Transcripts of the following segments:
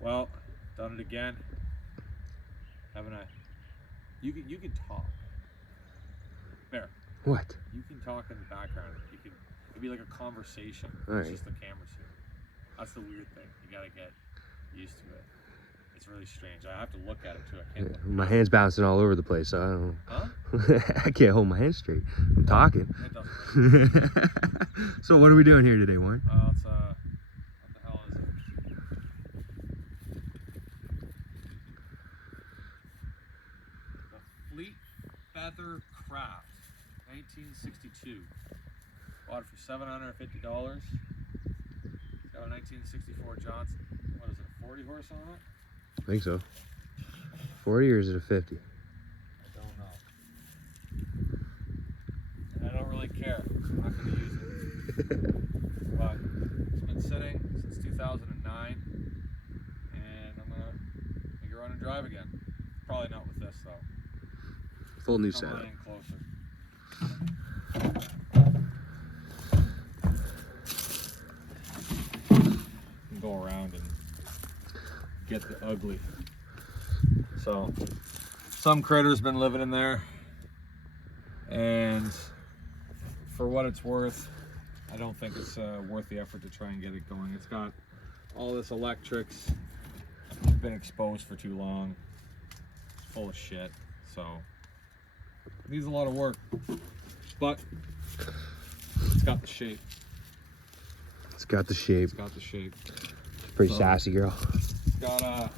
Well, done it again. Having a, you can talk. Bear. What? You can talk in the background. It'd be like a conversation. All It's right. just the camera's here. That's the weird thing. You gotta get used to it. It's really strange. I have to look at it too. I can't. My hand's bouncing all over the place, so I don't know. Huh? I can't hold my hand straight. I'm talking. It doesn't matter. So what are we doing here today, Warren? It's what the hell is it? The Fleet Feather Craft, 1962. Bought it for $750. It's got a 1964 Johnson. What is it? A 40 horse on it? I think so. 40 or is it a 50? I don't know. And I don't really care. I'm not going to use it. But it's been sitting since 2009. And I'm going to make it run and drive again. Probably not with this though. Full new Come setup. on in closer. You can go around and get the ugly. So some critter's been living in there, and for what it's worth, I don't think it's worth the effort to try and get it going. It's got all this electrics, been exposed for too long, it's full of shit, so it needs a lot of work, but it's got the shape. It's got the shape. It's got the shape. Pretty sassy girl. It's got a,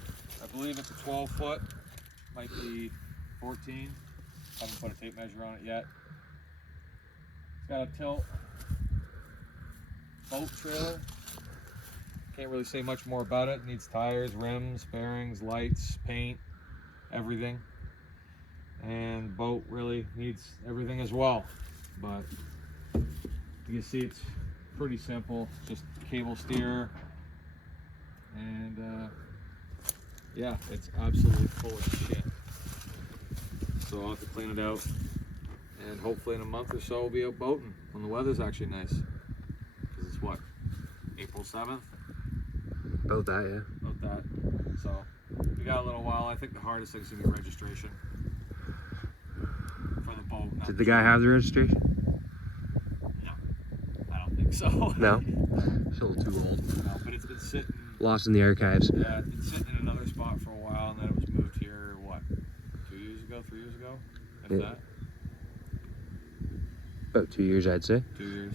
I believe it's a 12 foot, might be 14. Haven't put a tape measure on it yet. It's got a tilt boat trailer. Can't really say much more about it. It needs tires, rims, bearings, lights, paint, everything. And the boat really needs everything as well. But you can see it's pretty simple, just cable steer. And yeah, it's absolutely full of shit. So I'll have to clean it out, and hopefully in a month or so we'll be out boating when the weather's actually nice. Because it's what, April 7th? About that, yeah. About that. So we got a little while. I think the hardest thing is going to be registration for the boat. Did the guy have the registration? No, I don't think so. No? It's a little too old. No, but it's been sitting. Lost in the archives. Yeah, it's been sitting in another spot for a while, and then it was moved here, what, 2 years ago, 3 years ago? If Yeah. that? About 2 years, I'd say. 2 years.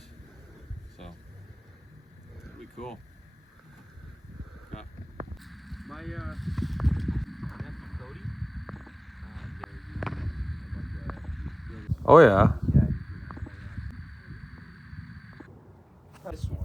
So, it'll be cool. Yeah. My, nephew Cody, oh yeah. This one.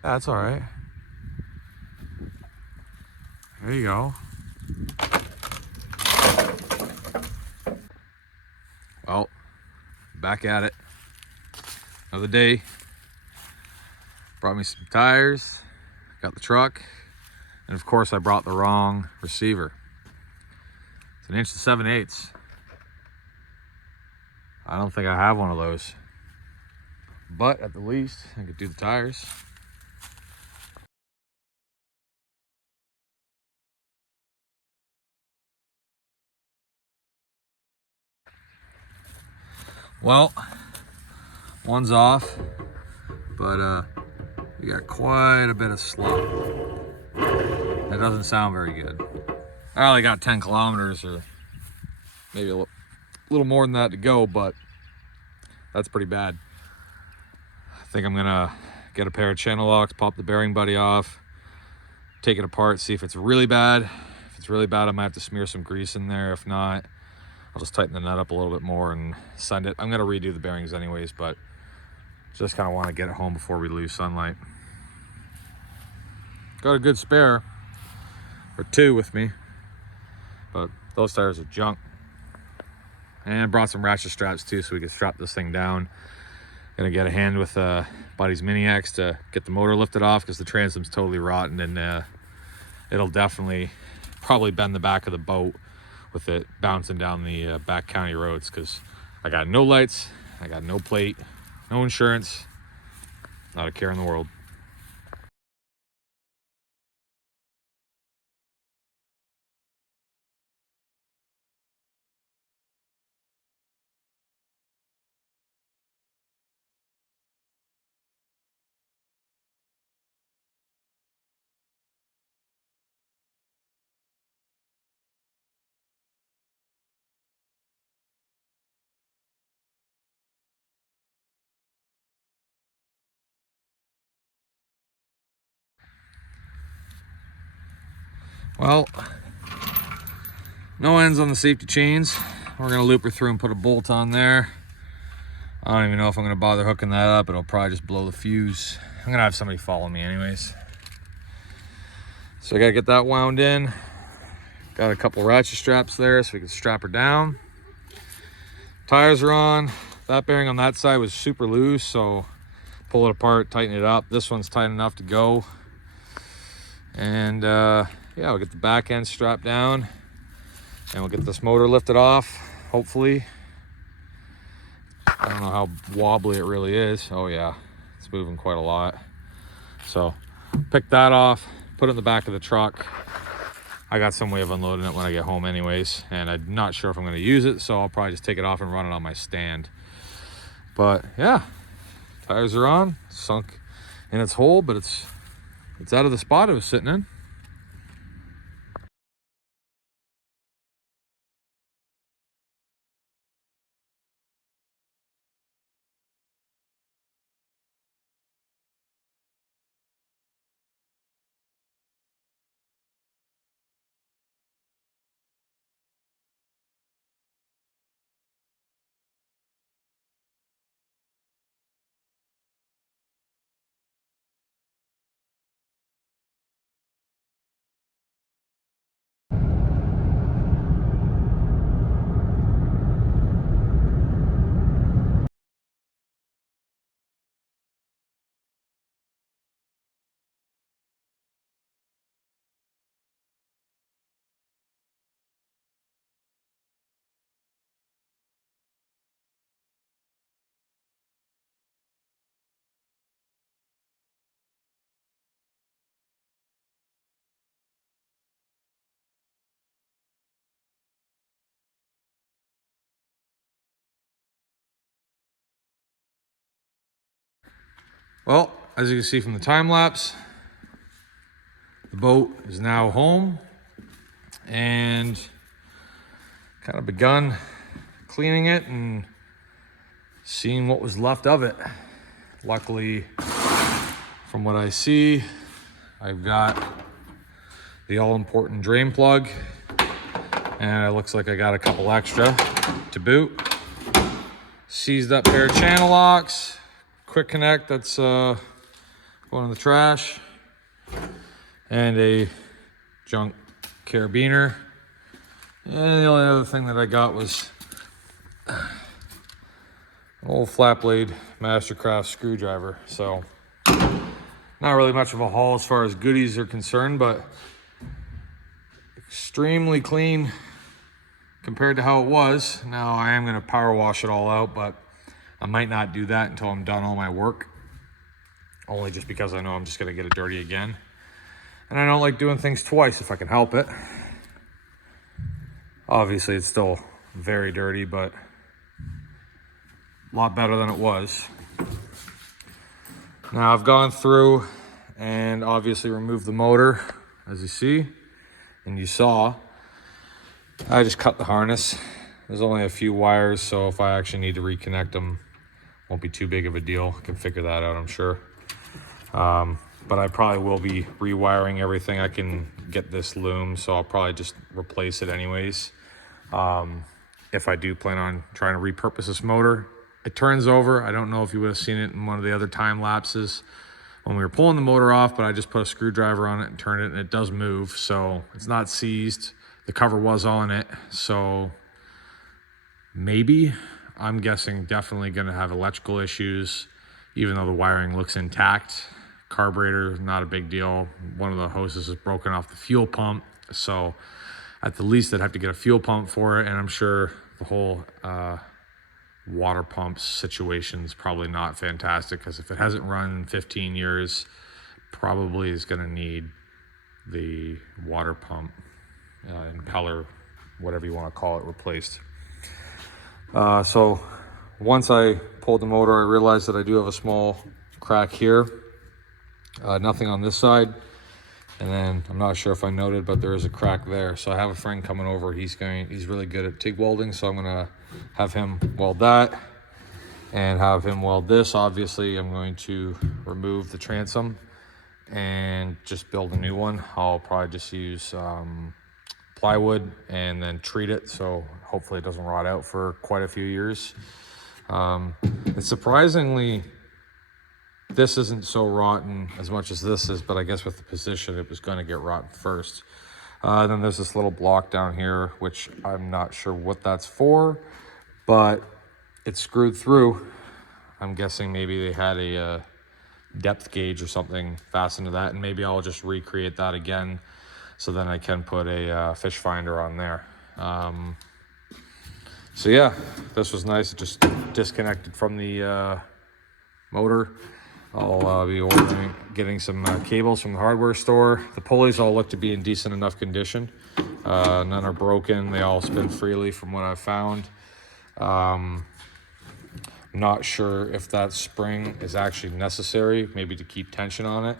That's all right. There you go. Well, back at it. Another day. Brought me some tires, got the truck, and of course I brought the wrong receiver. It's 1 7/8". I don't think I have one of those. But at the least, I could do the tires. Well, one's off, but we got quite a bit of slop. That doesn't sound very good. I only got 10 kilometers or maybe a little more than that to go, but that's pretty bad. I think I'm gonna get a pair of channel locks, pop the bearing buddy off, take it apart, see if it's really bad. If it's really bad, I might have to smear some grease in there. If not, I'll just tighten the nut up a little bit more and send it. I'm gonna redo the bearings anyways, but just kind of want to get it home before we lose sunlight. Got a good spare, or two with me, but those tires are junk. And I brought some ratchet straps too, so we can strap this thing down. Gonna get a hand with Buddy's Mini X to get the motor lifted off, because the transom's totally rotten, and it'll definitely probably bend the back of the boat with it bouncing down the back county roads, because I got no lights, I got no plate, no insurance, not a care in the world. Well, no ends on the safety chains. We're gonna loop her through and put a bolt on there. I don't even know if I'm gonna bother hooking that up. It'll probably just blow the fuse. I'm gonna have somebody follow me anyways. So I gotta get that wound in. Got a couple ratchet straps there so we can strap her down. Tires are on. That bearing on that side was super loose, so pull it apart, tighten it up. This one's tight enough to go. And yeah, we'll get the back end strapped down, and we'll get this motor lifted off, hopefully. I don't know how wobbly it really is. Oh yeah, it's moving quite a lot. So pick that off, put it in the back of the truck. I got some way of unloading it when I get home anyways, and I'm not sure if I'm gonna use it, so I'll probably just take it off and run it on my stand. But yeah, tires are on, sunk in its hole, but it's out of the spot it was sitting in. Well, as you can see from the time lapse, the boat is now home, and kind of begun cleaning it and seeing what was left of it. Luckily, from what I see, I've got the all-important drain plug, and it looks like I got a couple extra to boot. Seized up pair of channel locks, quick connect that's going in the trash, and a junk carabiner. And the only other thing that I got was an old flat blade Mastercraft screwdriver. So not really much of a haul as far as goodies are concerned, but extremely clean compared to how it was. Now I am going to power wash it all out, but I might not do that until I'm done all my work, only just because I know I'm just going to get it dirty again. And I don't like doing things twice if I can help it. Obviously it's still very dirty, but a lot better than it was. Now I've gone through and obviously removed the motor, as you see and you saw. I just cut the harness There's only a few wires, so if I actually need to reconnect them, won't be too big of a deal. I can figure that out, I'm sure. But I probably will be rewiring everything. I can get this loom, so I'll probably just replace it anyways. If I do plan on trying to repurpose this motor, it turns over. I don't know if you would have seen it in one of the other time lapses when we were pulling the motor off, but I just put a screwdriver on it and turned it, and it does move. So it's not seized. The cover was on it, so maybe, I'm guessing, definitely going to have electrical issues, even though the wiring looks intact. Carburetor, not a big deal. One of the hoses is broken off the fuel pump, so at the least I'd have to get a fuel pump for it, and I'm sure the whole water pump situation is probably not fantastic, because if it hasn't run in 15 years, probably is going to need the water pump, impeller, whatever you want to call it, replaced. So once I pulled the motor, I realized that I do have a small crack here. Nothing on this side. And then I'm not sure if I noted, but there is a crack there. So I have a friend coming over. He's really good at TIG welding, so I'm gonna have him weld that and have him weld this. Obviously, I'm going to remove the transom and just build a new one. I'll probably just use plywood and then treat it, so hopefully it doesn't rot out for quite a few years. It's surprisingly, this isn't so rotten as much as this is, but I guess with the position it was going to get rotten first. Then there's this little block down here, which I'm not sure what that's for, but it's screwed through. I'm guessing maybe they had a depth gauge or something fastened to that, and maybe I'll just recreate that again, so then I can put a fish finder on there. So yeah, this was nice. It just disconnected from the motor. I'll be getting some cables from the hardware store. The pulleys all look to be in decent enough condition. None are broken. They all spin freely from what I've found. I'm not sure if that spring is actually necessary, maybe to keep tension on it.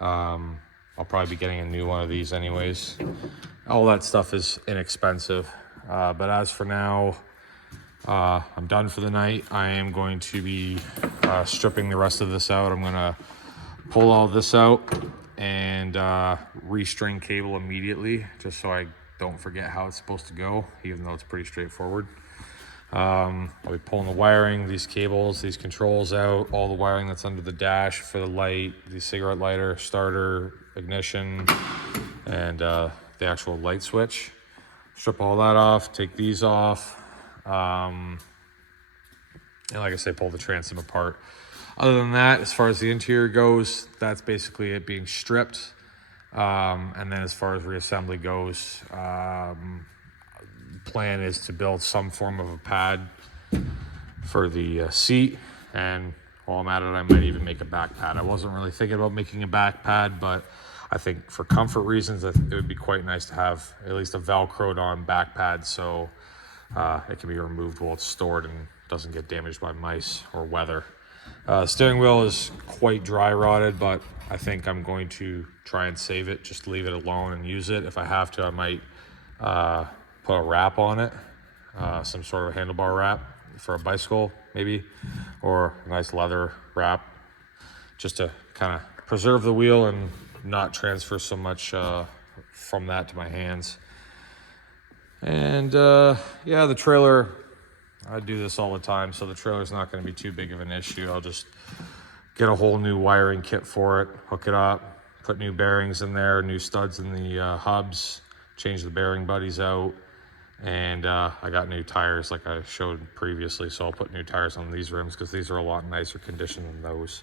I'll probably be getting a new one of these anyways. All that stuff is inexpensive. But as for now, I'm done for the night. I am going to be stripping the rest of this out. I'm going to pull all this out and restring cable immediately, just so I don't forget how it's supposed to go, even though it's pretty straightforward. I'll be pulling the wiring, these cables, these controls out, all the wiring that's under the dash for the light, the cigarette lighter, starter, ignition, and the actual light switch. Strip all that off, take these off. And like I say, pull the transom apart. Other than that, as far as the interior goes, that's basically it being stripped. And then as far as reassembly goes, plan is to build some form of a pad for the seat, and while I'm at it, I might even make a back pad. I wasn't really thinking about making a back pad, but I think for comfort reasons, it would be quite nice to have at least a Velcroed on back pad, so it can be removed while it's stored and doesn't get damaged by mice or weather. Steering wheel is quite dry rotted, but I think I'm going to try and save it, just leave it alone and use it. If I have to, I might put a wrap on it, some sort of handlebar wrap for a bicycle maybe, or a nice leather wrap, just to kind of preserve the wheel and not transfer so much from that to my hands. And yeah, the trailer, I do this all the time, so the trailer's not going to be too big of an issue. I'll just get a whole new wiring kit for it, hook it up, put new bearings in there, new studs in the hubs, change the bearing buddies out, and I got new tires like I showed previously, so I'll put new tires on these rims because these are a lot nicer condition than those.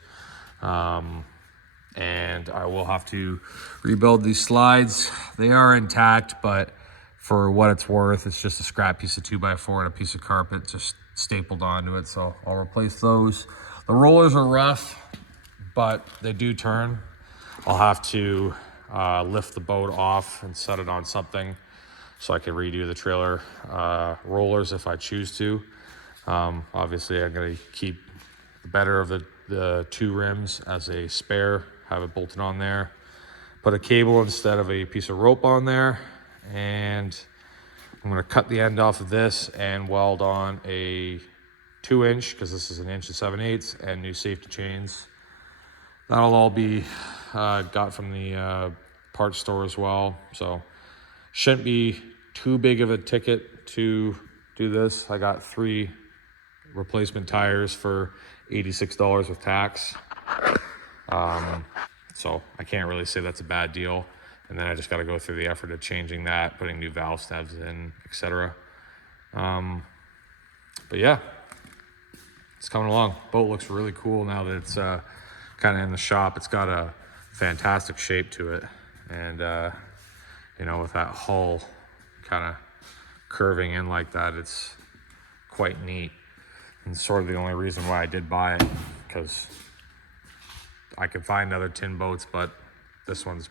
And I will have to rebuild these slides. They are intact, but for what it's worth, it's just a scrap piece of 2x4 and a piece of carpet just stapled onto it, so I'll replace those. The rollers are rough, but they do turn. I'll have to lift the boat off and set it on something so I can redo the trailer rollers if I choose to. Obviously, I'm going to keep the better of the two rims as a spare, have it bolted on there, put a cable instead of a piece of rope on there, and I'm gonna cut the end off of this and weld on a 2-inch, because this is 1 7/8", and new safety chains. That'll all be got from the parts store as well. So shouldn't be too big of a ticket to do this. I got 3 replacement tires for $86 with tax. So I can't really say that's a bad deal. And then I just got to go through the effort of changing that, putting new valve stabs in, etc. But yeah, it's coming along. Boat looks really cool now that it's kind of in the shop. It's got a fantastic shape to it. And, you know, with that hull kind of curving in like that, it's quite neat. And sort of the only reason why I did buy it, because I could find other tin boats, but this one's